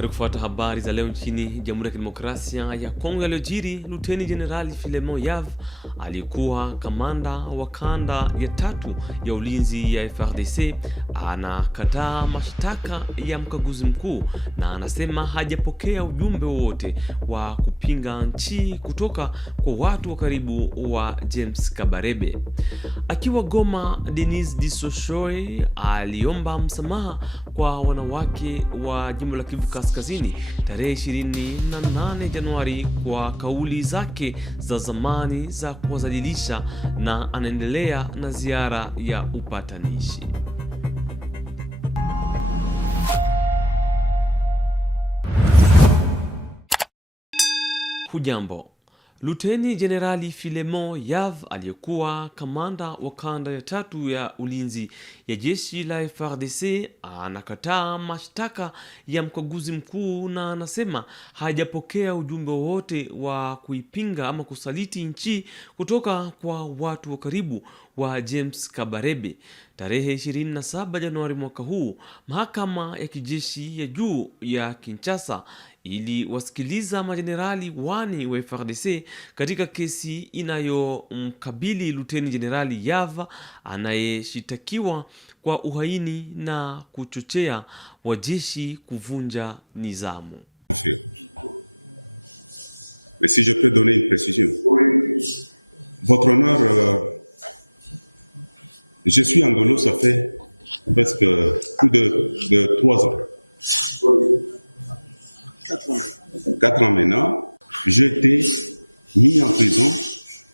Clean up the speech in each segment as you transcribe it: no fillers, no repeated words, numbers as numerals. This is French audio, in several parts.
Katika kufuata habari za leo nchini Jamhuri ya Kidemokrasia ya Kongo yaliyojiri, Luteni Jenerali Filemon Yav alikuwa kamanda wa kanda ya 3 ya ulinzi ya FARDC anakataa mashtaka ya mkaguzi mkuu na anasema hajapokea ujumbe wowote wa kupinga nchi kutoka kwa watu wa karibu wa James Kabarebe. Akiwa Goma, Denis Disoshoy aliomba msamaha kwa wanawake wa jimbo la Kivu Kaskazini tarehe 28 Januari kwa kauli zake za zamani za kuwadhalilisha, na anaendelea na ziara ya upatanishi. Hujambo. Luteni Jenerali Filemon Yav aliyekuwa kamanda wa kanda ya 3 ya ulinzi ya jeshi la FARDC anakataa mashtaka ya mkaguzi mkuu na anasema hajapokea ujumbe wowote wa kuipinga ama kusaliti nchi kutoka kwa watu wa karibu wa James Kabarebe. Tarehe 27 Januari mwaka huu, mahakama ya kijeshi ya juu ya Kinshasa ili wasikiliza majenerali 4 wa FARDC katika kesi inayomkabili Luteni Jenerali Yav anayeshitakiwa kwa uhaini na kuchochea wajeshi kuvunja nizamu. Mais si je peux donner une précision. Votre honneur, je suis en Angolo, ça fait presque plus de 3 ans. 4 ans maintenant, j'ai été mis en prison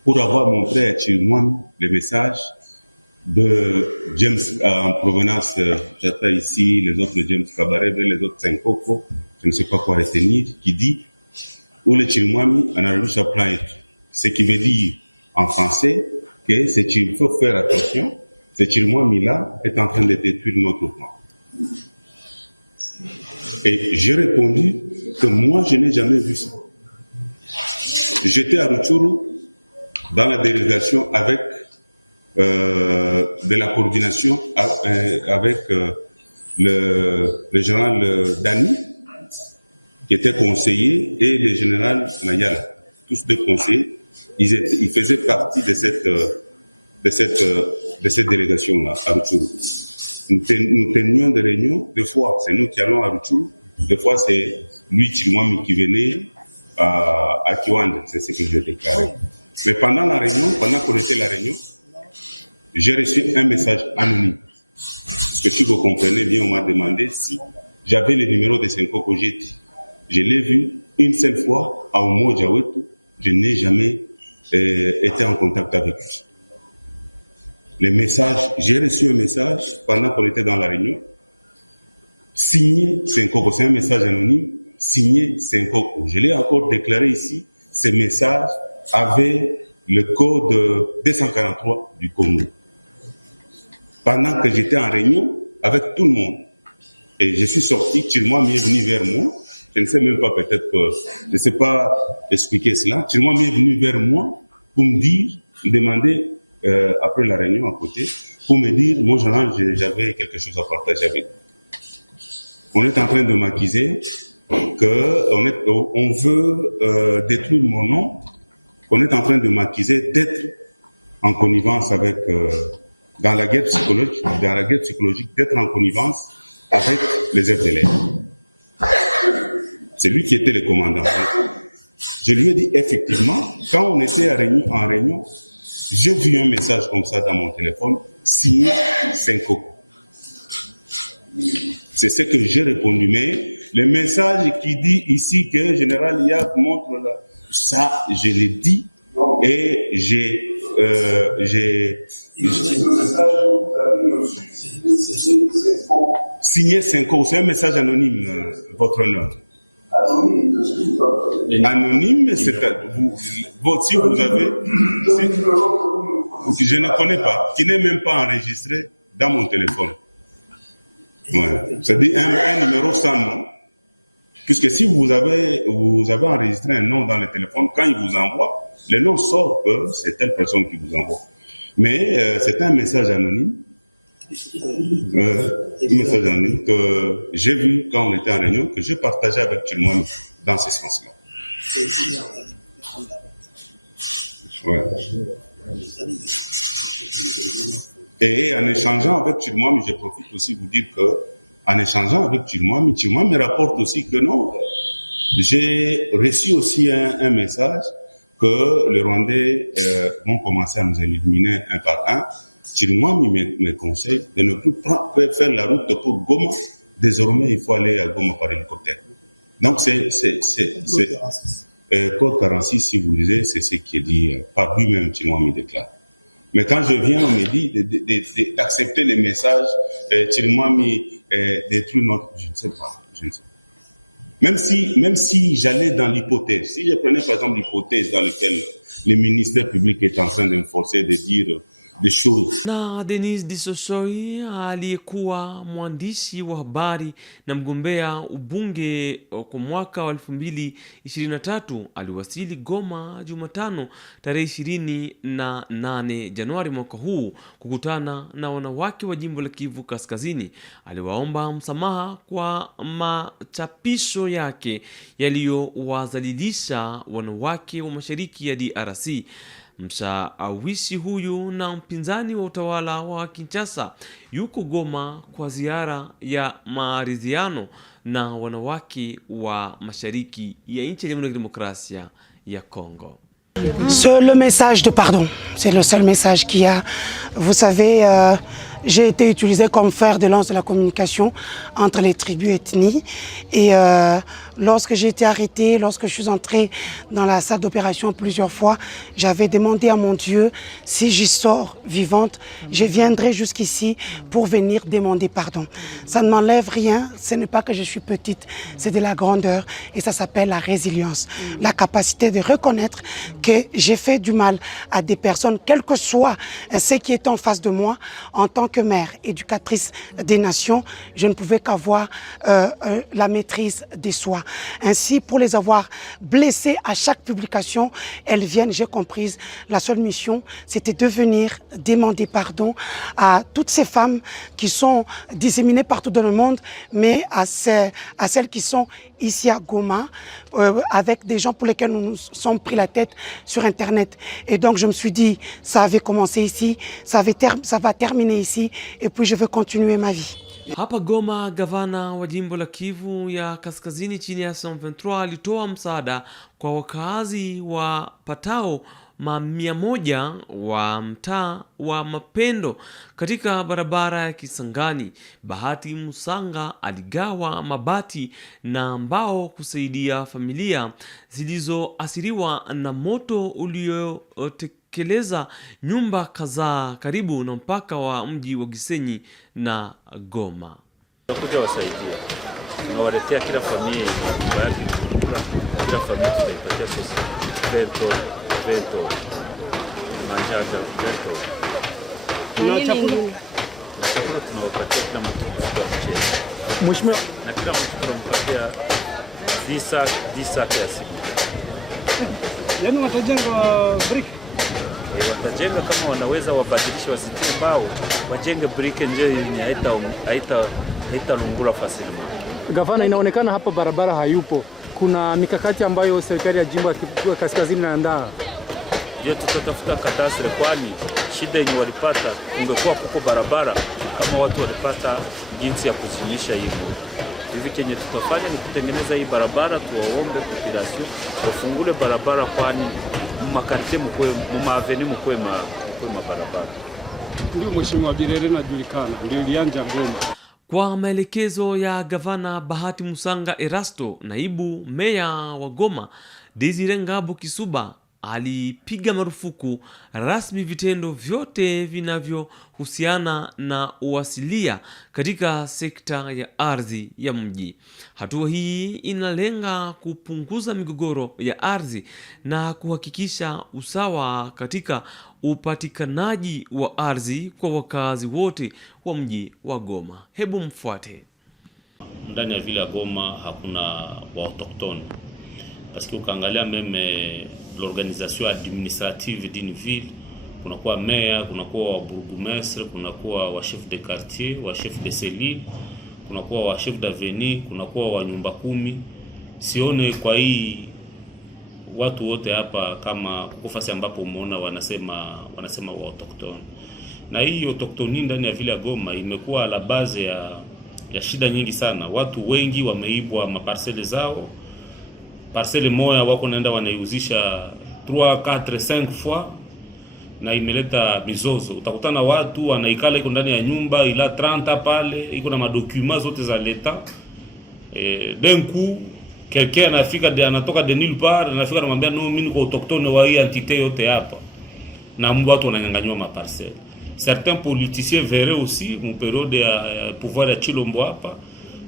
pour avoir montré à Chilmouane les messages de James en provenance, j'attends ici les autres de James Kabarebe, les autres Senkoko, je ne sais pas quoi retenir, qui dit où le Chilmouane en a reçu plan et tout. Ce qui veut dire en français que il faut faire attention, ce Chilmouane là est en train de détruire notre plan. Et j'ai répondu que moi, je n'ai jamais vu ça. J'étais à Rutshuru dans la délégation avec de la coordination avec le général Dani, qui était conseiller, et le général Nayala, tous 2 conseillers. Ils faisaient partie de cette délégation-là à Rutshuru. Nous tenions des réunions, des fois c'est nous qui allons à Rutshuru, des fois c'est lui, Chilmouane, qui venait à Kiwanda, c'est ce que je déclaré. Mais pendant la réunion, pendant qu'on était à la réunion, j'ai reçu un message anonyme. Parce que si vous comprenez bien, on m'a demandé si j'avais le numéro de Senkoko Jeti. Je l'ai vu une seule fois à Omo Djawetu. Je n'ai jamais été en contact avec lui. Les messages, j'ai reçu un message pendant qu'on était dans la réunion, signé Senkoko, c'est un message anonyme, signé Senkoko. Je l'ai encore déclaré ici, ces messages avaient le code 243 du Congo. Pendant que j'étais en réunion avec tout le monde, et je suis sorti, Chilmouane est venu vers moi, je ne sais même pas, peut-être que, je ne sais pas expliquer cela, Chilmouane est venu vers moi pour me dire, me demander, après la réunion à côté, pour me dire, moi j'avais quelque chose à partager avec vous. On est en train de m'accuser qu'on veut détruire mon nom, qu'on est en train de m'accuser d'être en connivence avec, dans la guerre psychologique, d'être en connivence avec les FDLR. C'est lui qui était le commandant. Je lui ai dit effectivement, quand on était en réunion, j'ai vu un message comme ça dans mon téléphone, signé Senkoko. C'est ce que j'ai répondu. Mais le message qui dit ici que le général Yav montre là, ça, je l'ai dit et j'ai signé Senkoko. C'est un message anonyme, votre honneur. Anonyme, c'est si vous avez, je ne connais pas, qui n'est même pas enregistré dans mon téléphone. Ouais. C'est-à-dire un numéro sans nom. Puisque si vous avez enregistré un nom dans le téléphone, quand il vous envoie, le nom sort que c'est telle personne qui vous envoie. Mais c'est un message anonyme que j'ai vu quand on était en réunion, que je partageais avec tout le monde dans ce sens-là. Ouais. Et en échangeant avec Chirimoami, je profite aussi de vous dire que, en échangeant avec Chirimoami me rapporte aussi que non, j'ai reçu aussi un message que les Rwandais vont commencer à nous éliminer un par un. Chirimoami me conseille de ne plus faire la route pour Goma. Désormais, il faut aller à Goma par hélicoptère. Donc, Code 46, si vous lisez, c'est ce qui est dit par lui-même, Chirimoami déclare. Mais quand je viens, on me dit d'accepter les messages, Chirimoami détruit notre... Je ne sais pas. Même si j'allais dans l'hypothèse, si je prenais par exemple l'hypothèse dans laquelle le ministère public est en train de me forcer de dire des choses. Na Denis Disosoi aliyekuwa mwandishi wa habari na mgombea ubunge kwa mwaka wa 2023 aliwasili Goma Jumatano tarehe 28 Januari mwaka huu kukutana na wanawake wa jimbo la Kivu Kaskazini. Aliwaomba msamaha kwa machapisho yake yaliyowazalilisha wanawake wa mashariki ya DRC. Mshawishi huyu na mpinzani wa utawala wa Kinshasa yuko Goma kwa ziara ya maridhiano na wanawake wa mashariki ya nchi ya Jamhuri ya Kidemokrasia ya Kongo. C'est le message de pardon. C'est le seul message qu'il y a. Vous savez, j'ai été utilisé comme fer de lance de la communication entre les tribus ethnies. Et lorsque j'ai été arrêté, lorsque je suis entré dans la salle d'opération plusieurs fois, j'avais demandé à mon Dieu, si j'y sors vivante, je viendrai jusqu'ici pour venir demander pardon. Ça ne m'enlève rien, ce n'est pas que je suis petite, c'est de la grandeur et ça s'appelle la résilience. La capacité de reconnaître que j'ai fait du mal à des personnes, quel que soit ce qui est en face de moi, en tant que mère, éducatrice des nations, je ne pouvais qu'avoir la maîtrise de soi. Ainsi, pour les avoir blessées à chaque publication, elles viennent, j'ai compris, la seule mission, c'était de venir demander pardon à toutes ces femmes qui sont disséminées partout dans le monde, mais à celles qui sont ici à Goma, avec des gens pour lesquels nous nous sommes pris la tête sur Internet. Et donc je me suis dit, ça avait commencé ici, ça va terminer ici, et puis je veux continuer ma vie. Hapa Goma, gavana wa jimbo la Kivu ya Kaskazini chini ya M23 alitoa msaada kwa wakazi wa patao 100 wa mtaa wa Mapendo katika barabara ya Kisangani. Bahati Musanga aligawa mabati na mbao kusaidia familia zilizoathiriwa na moto uliotekeleza nyumba kadhaa karibu na mpaka wa mji wa Gisenyi na Goma. Tunakuja wasaidia, tunawaletea kila familia nyumba yake, kila familia tunaipatia vento manjaga vento. Chakula tunawapatia kila mtu kwa mchele. Mheshimiwa, na kila mtu tunampatia 10 kiasi. Yaani watajenga brick. Watajenga kama wanaweza wabadilisha wasitie mbao, wajenge brick ndio yenye haitalungula fasilima. Gavana, inaonekana hapa barabara hayupo. Kuna mikakati ambayo serikali ya jimbo ya Kivu Kaskazini inaandaa. Ndio tutatafuta kadastre, kwani shida yenye walipata ungekuwa kuko barabara kama watu walipata jinsi ya kuzimisha hivyo. Hivi kenye tutafanya ni kutengeneza hii barabara, tuwaombe population wafungule barabara, kwani makartie mkwe maveni mkwe mabarabara. Ndio Mheshimiwa Birere najulikana, ndio ilianza Goma. Kwa maelekezo ya gavana Bahati Musanga Erasto, naibu meya wa Goma Desire Ngabo Kisuba alipiga marufuku rasmi vitendo vyote vinavyohusiana na uasilia katika sekta ya ardhi ya mji. Hatua hii inalenga kupunguza migogoro ya ardhi na kuhakikisha usawa katika upatikanaji wa ardhi kwa wakazi wote wa mji wa Goma. Hebu mfuate. Ndani ya vile ya Goma hakuna wa autochtone. Parce que ukaangalia meme l'organisation administrative d'une ville, kunakuwa meya, kunakuwa wa bourgmestre, kunakuwa wa chef de quartier, wa chef de cellule, kunakuwa wa chef d'avenue, kunakuwa wa nyumba 10. Sione kwa hii watu wote hapa kama kuko fasi ambapo umeona wanasema wa autochtone. Na hii autochtone ndani ya vile ya Goma imekuwa la base ya shida nyingi sana. Watu wengi wameibwa maparcele zao. Parcele moja wako naenda wanaiuzisha 3, 4, 5 fois, na imeleta mizozo. Utakutana watu wanaikala iko ndani ya nyumba ila 30 pale, iko na madokuma zote za leta. D'un coup quelqu'un anatoka de nulle part, anafika anamwambia no, mimi niko autochtone wa hii entité yote hapa, na watu wananyang'anywa maparcele. Certains politiciens verraient aussi mon période ya pouvoir ya Chilombo hapa,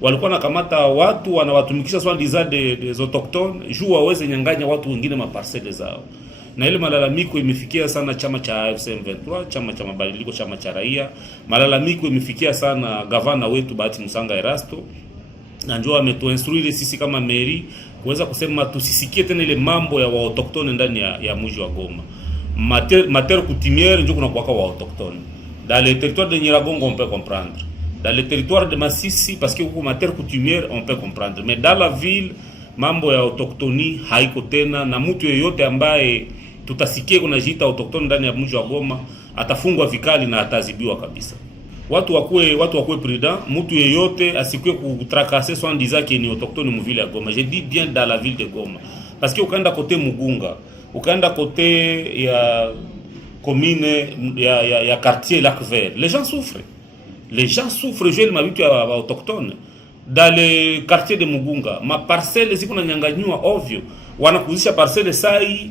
walikuwa nakamata watu wanawatumikisha swandi za des autochtones juu waweze nyang'anya watu wengine maparcele zao. Na ile malalamiko imefikia sana chama cha AFC M23, chama cha mabadiliko, chama cha raia. Malalamiko imefikia sana gavana wetu Bahati Musanga Erasto, na njoo ametuinstruire sisi kama mairie kuweza kusema tusisikie tena ile mambo ya wa autochtone ndani ya mji wa Goma. Matière coutumière njoo kuna kwa wa autochtone. Dans le territoire de Nyiragongo on peut comprendre. Dans le territoire de Masisi parce que huko matière coutumière on peut comprendre. Mais dans la ville mambo ya autochtone haiko tena, na mtu yeyote ambaye tutasikia kuna jita autochtone ndani ya mji wa Goma atafungwa vikali na atazibiwa kabisa. Watu wakuwe prudent, mtu yeyote asikue kutrakase swandi zake ni autochtone mu ville ya Goma. Je dis bien dans la ville de Goma. Parce que ukaenda côté Mugunga, ukaenda côté ya commune ya quartier Lac Vert, les gens souffrent. Les gens souffrent je mabitu ya autochtone. Dans le quartier de Mugunga, ma parcelle ziko na nyanganywa ovyo. Wanakuzisha parcelle sai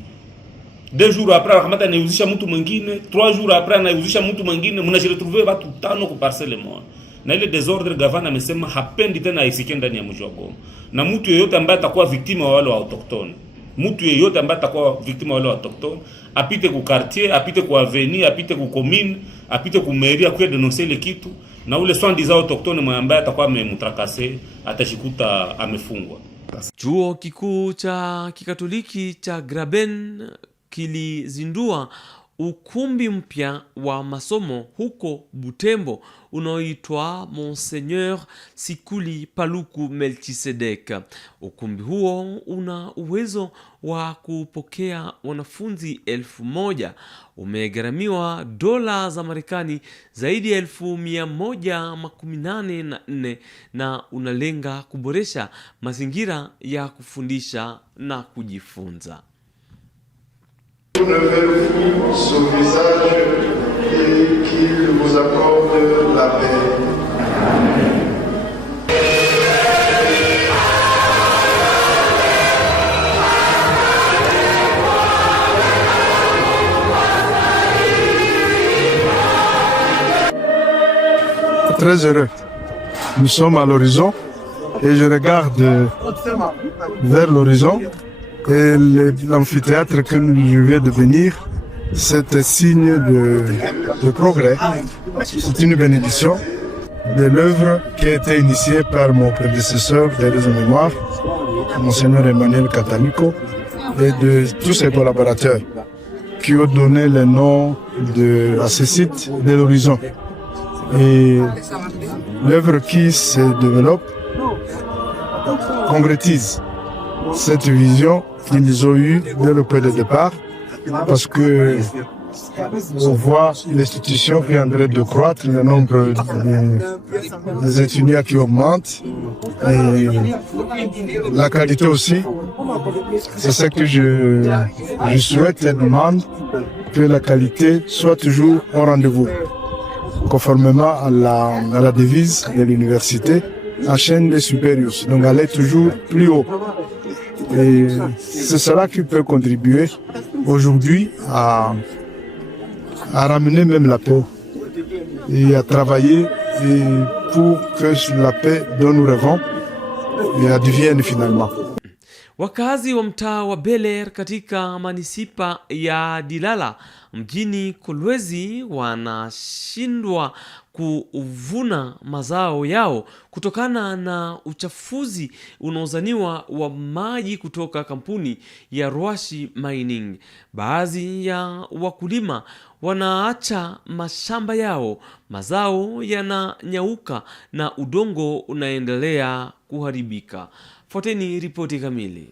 2 jours après akamata anauzisha mtu mwingine, 3 jours après anauzisha mtu mwingine, mnajiretrouver watu 5 kwa parcelle moja. Na ile desordre gavana amesema hapendi tena isikie ndani ya mji wa Goma. Na mtu yeyote ambaye atakuwa victime wa wale wa autochtone, mtu yeyote ambaye atakuwa victime wa wale wa autochtone, apite ku quartier, apite ku avenue, apite ku commune, apite ku mairie kwa denoncer ile kitu, na ule swandi za autochtone mwe ambaye atakuwa amemtrakase atashikuta amefungwa. Chuo kikuu cha Kikatoliki cha Graben kilizindua ukumbi mpya wa masomo huko Butembo unaoitwa Monseigneur Sikuli Paluku Melchisedek. Ukumbi huo una uwezo wa kupokea wanafunzi 1000. Umegharamiwa dola za Marekani zaidi ya 1184 na unalenga kuboresha mazingira ya kufundisha na kujifunza. Levez-vous son visage et qu'il vous accorde la paix. Très heureux. Nous sommes à l'horizon et je regarde vers l'horizon. Et l'amphithéâtre que je viens de venir, c'est un signe de progrès. C'est une bénédiction de l'œuvre qui a été initiée par mon prédécesseur de mémoire, Monseigneur Emmanuel Catalico, et de tous ses collaborateurs qui ont donné le nom à ce site de l'horizon. Et l'œuvre qui se développe concrétise cette vision qu'ils ont eue dès le point de départ, parce que on voit l'institution qui est en train de croître, le nombre des étudiants qui augmente, et la qualité aussi. C'est ce que je souhaite et demande, que la qualité soit toujours au rendez-vous, conformément à la devise de l'université, enchaîne les supérieurs, donc aller toujours plus haut. Et c'est cela qui peut contribuer aujourd'hui à ramener même la paix et à travailler pour que la paix dont nous rêvons advienne finalement. Wakazi wa mtaa wa Bel Air katika manisipa ya Dilala mjini Kolwezi wanashindwa kuvuna mazao yao kutokana na uchafuzi unaozaniwa wa maji kutoka kampuni ya Rwashi Mining. Baadhi ya wakulima wanaacha mashamba yao, mazao yananyauka na udongo unaendelea kuharibika. Fuateni ripoti kamili.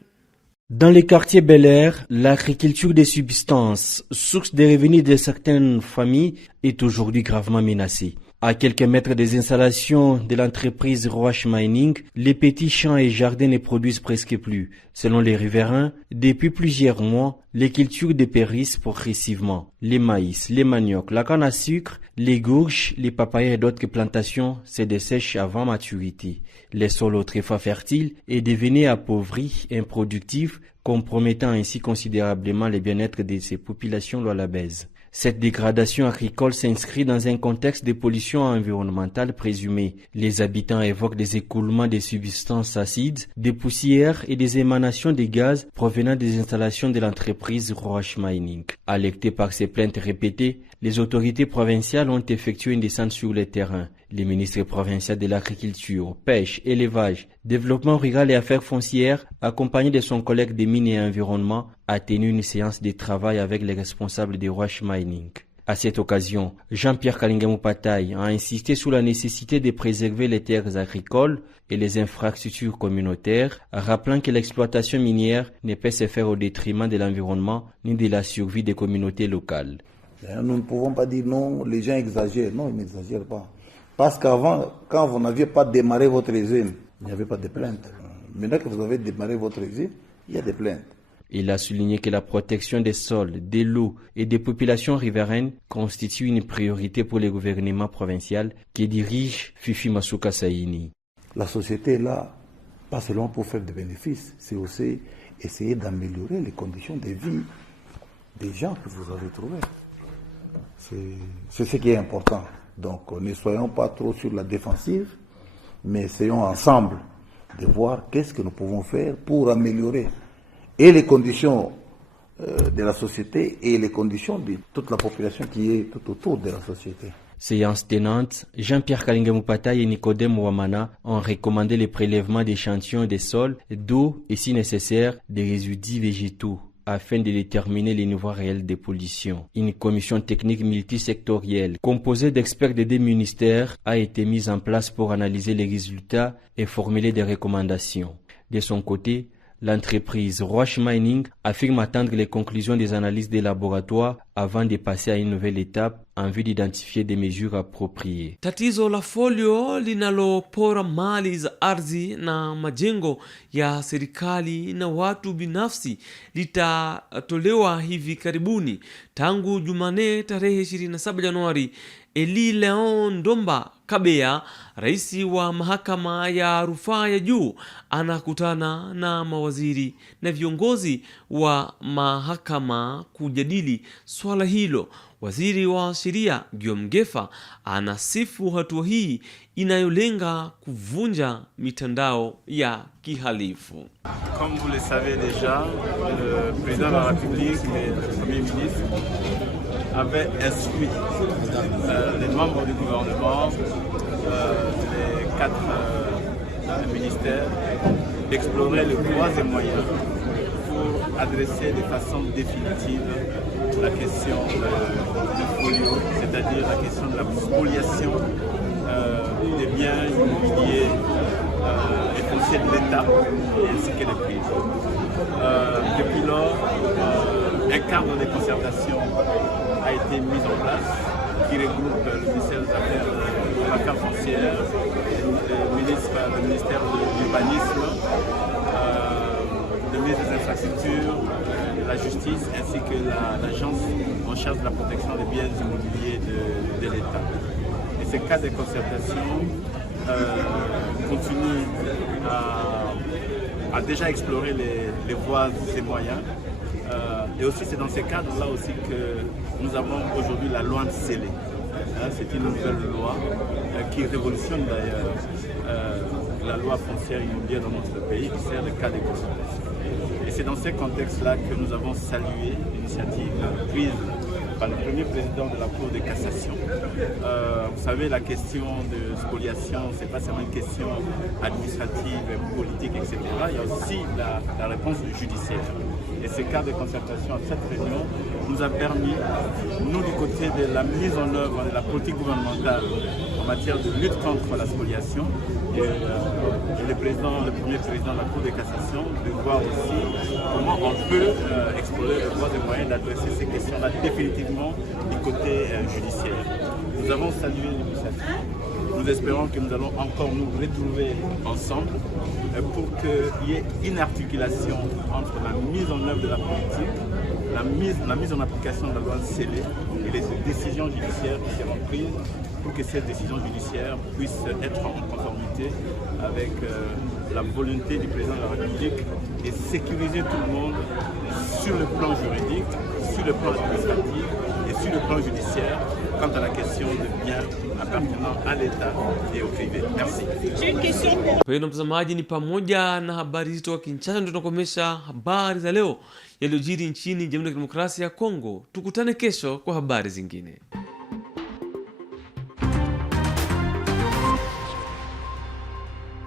Dans les quartiers Bel Air, l'agriculture des subsistances, source de revenus de certaines familles, est aujourd'hui gravement menacée. À quelques mètres des installations de l'entreprise Rwashi Mining, les petits champs et jardins ne produisent presque plus. Selon les riverains, depuis plusieurs mois, les cultures dépérissent progressivement. Les maïs, les maniocs, la canne à sucre, les gourges, les papayas et d'autres plantations se dessèchent avant maturité. Les sols autrefois fertiles est devenu appauvri, improductif, compromettant ainsi considérablement le bien-être de ces populations lualabaises. Cette dégradation agricole s'inscrit dans un contexte de pollution environnementale présumée. Les habitants évoquent des écoulements de substances acides, des poussières et des émanations de gaz provenant des installations de l'entreprise Rwashi Mining. Alertés par ces plaintes répétées, les autorités provinciales ont effectué une descente sur le terrain. Le ministre provincial de l'Agriculture, Pêche, Élevage, Développement rural et Affaires foncières, accompagné de son collègue des Mines et Environnement, a tenu une séance de travail avec les responsables de Rwashi Mining. À cette occasion, Jean-Pierre Kalinga Mupatay a insisté sur la nécessité de préserver les terres agricoles et les infrastructures communautaires, rappelant que l'exploitation minière ne peut se faire au détriment de l'environnement ni de la survie des communautés locales. Nous ne pouvons pas dire non, les gens exagèrent. Non, ils n'exagèrent pas. Parce qu'avant, quand vous n'aviez pas démarré votre usine, il n'y avait pas de plainte. Maintenant que vous avez démarré votre usine, il y a des plaintes. Il a souligné que la protection des sols, de l'eau et des populations riveraines constitue une priorité pour le gouvernement provincial qui dirige Fifi Masuka Saini. La société est là, pas seulement pour faire des bénéfices, c'est aussi essayer d'améliorer les conditions de vie des gens que vous avez trouvés. C'est ce qui est important. Donc ne soyons pas trop sur la défensive, mais essayons ensemble de voir qu'est-ce que nous pouvons faire pour améliorer et les conditions de la société et les conditions de toute la population qui est tout autour de la société. Séance tenante, Jean-Pierre Kalinga Mupatay et Nicodème Ouamana ont recommandé le prélèvement d'échantillons des sols, d'eau et si nécessaire des résidus végétaux, afin de déterminer les niveaux réels de pollution. Une commission technique multisectorielle composée d'experts des deux ministères a été mise en place pour analyser les résultats et formuler des recommandations. De son côté, l'entreprise Rwashi Mining affirme attendre les conclusions des analyses des laboratoires avant de passer à une nouvelle étape en vue d'identifier des mesures appropriées. Tatizo la folio linalopora mali za ardhi na majengo ya serikali na watu binafsi litatolewa hivi karibuni. Tangu Jumane tarehe 27 Januari, Eli Leon Ndomba Kabea, rais wa mahakama ya rufaa ya juu, anakutana na mawaziri na viongozi wa mahakama kujadili swala hilo. Waziri wa sheria Guillaume Ngefa anasifu hatua hii inayolenga kuvunja mitandao ya kihalifu. Comme vous le savez déjà, le président de la République et le Premier ministre avaient instruit les membres du gouvernement, les 4 ministères, d'explorer les voies et moyens pour adresser de façon définitive la question du folio, c'est-à-dire la question de la spoliation des biens immobiliers et fonciers de l'État ainsi que des privés. Depuis lors, un cadre de concertation a été mis en place qui regroupe le ministère des Affaires foncières, le ministère de l'Urbanisme, le ministère des Infrastructures, la Justice ainsi que l'agence en charge de la protection des biens immobiliers de l'État. Et ces cas de concertation continuent à déjà explorer les voies et moyens. Et aussi c'est dans ces cadres-là aussi que nous avons aujourd'hui la loi scellée. C'est une nouvelle loi qui révolutionne d'ailleurs la loi foncière immobilière dans notre pays, qui sert de cas de concertation. Et c'est dans ce contexte-là que nous avons salué l'initiative prise par par le premier président de la Cour de cassation. Vous savez, la question de spoliation, ce n'est pas seulement une question administrative, politique, etc. Il y a aussi la réponse judiciaire. Et ces cas de concertation à cette réunion nous a permis, nous du côté de la mise en œuvre de la politique gouvernementale en matière de lutte contre la spoliation, et le premier président de la Cour de cassation, de voir aussi comment on peut explorer le droit des moyens d'adresser ces questions-là définitivement du côté judiciaire. Nous avons salué l'initiative. Nous espérons que nous allons encore nous retrouver ensemble pour qu'il y ait une articulation entre la mise en œuvre de la politique, la mise en application de la loi scellée et les décisions judiciaires qui seront prises pour que ces décisions judiciaires puissent être en conformité avec la volonté du président de la République et sécuriser tout le monde sur le plan juridique, sur le plan administratif et sur le plan judiciaire quant à la question des biens appartenant à l'État et au privé. Merci. J'ai une question pour... Mpendwa mtazamaji, ni pamoja na habari hizi toka Kinshasa. Ndio tunakomesha habari za leo yaliyojiri nchini Jamhuri ya Kidemokrasia ya Kongo. Tukutane kesho kwa habari zingine.